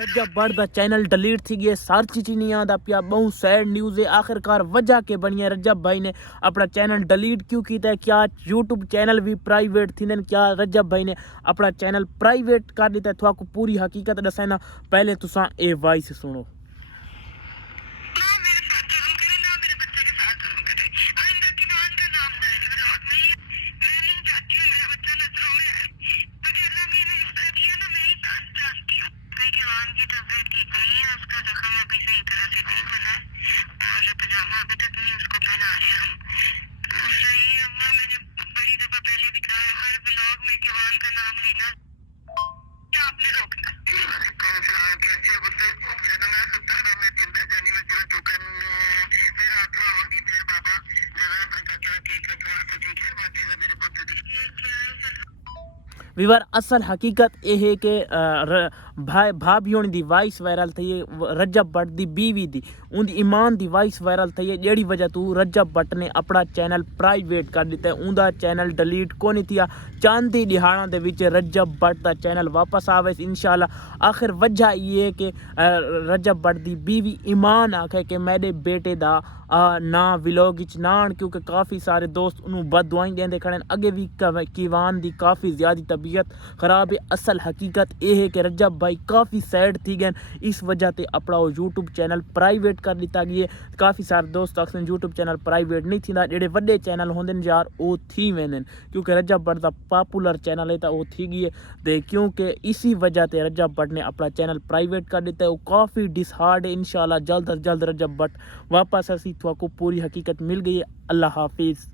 रजब but दा channel delete थी गए, सर्च च नहीं आता पिया। बहुत सैड न्यूज़ है। आखिरकार वजह के बनी है रजब भाई ने अपना चैनल डिलीट क्यों किया? क्या यूट्यूब चैनल भी प्राइवेट थी? क्या रजब भाई ने अपना चैनल प्राइवेट कर दिता? थोड़ा पूरी हकीकत दसाना, पहले तुसा ए वॉइस सुनो। वीवर असल हकीकत यह है कि भाभी होनी दी वॉइस वायरल थी है रजब बट दी बीवी दी, उनकी ईमान दी वॉइस वायरल थी है, जेड़ी वजह तू रजब बट ने अपना चैनल प्राइवेट कर दिता है। उनका चैनल डिलीट को नहीं थिया। चांदी दिहाड़ा दे विच रजब बट का चैनल वापस आवे इंशाल्लाह। आखिर वजह ये है कि रजब बट दी बीवी ईमान आखे कि मेरे बेटे दा ना व्लॉग च ना आन, क्योंकि काफ़ी सारे दोस्त उन्होंने बददुआई देंदे खड़े। अगे भी कीवान दी काफ़ी ज़्यादा तबीयत ख़राब है। असल हकीकत यह है कि रजब भाई काफ़ी सैड थी गए, इस वजह से अपना वो यूट्यूब चैनल प्राइवेट कर दिता गया। काफ़ी सारे दोस्त अक्सर यूट्यूब चैनल प्राइवेट नहीं थी, जेडे वड्डे चैनल होंदे यार वो थी वेंदे, क्योंकि रजब बट दा पॉपुलर चैनल है तो वो थी गई है। क्योंकि इसी वजह से रजब बट ने अपना चैनल प्राइवेट कर दिता है। वो काफ़ी डिसहार्ड है। इंशाल्लाह जल्द अज जल्द रजब बट वापस ऐसी को पूरी हकीकत मिल गई है। अल्लाह हाफिज़।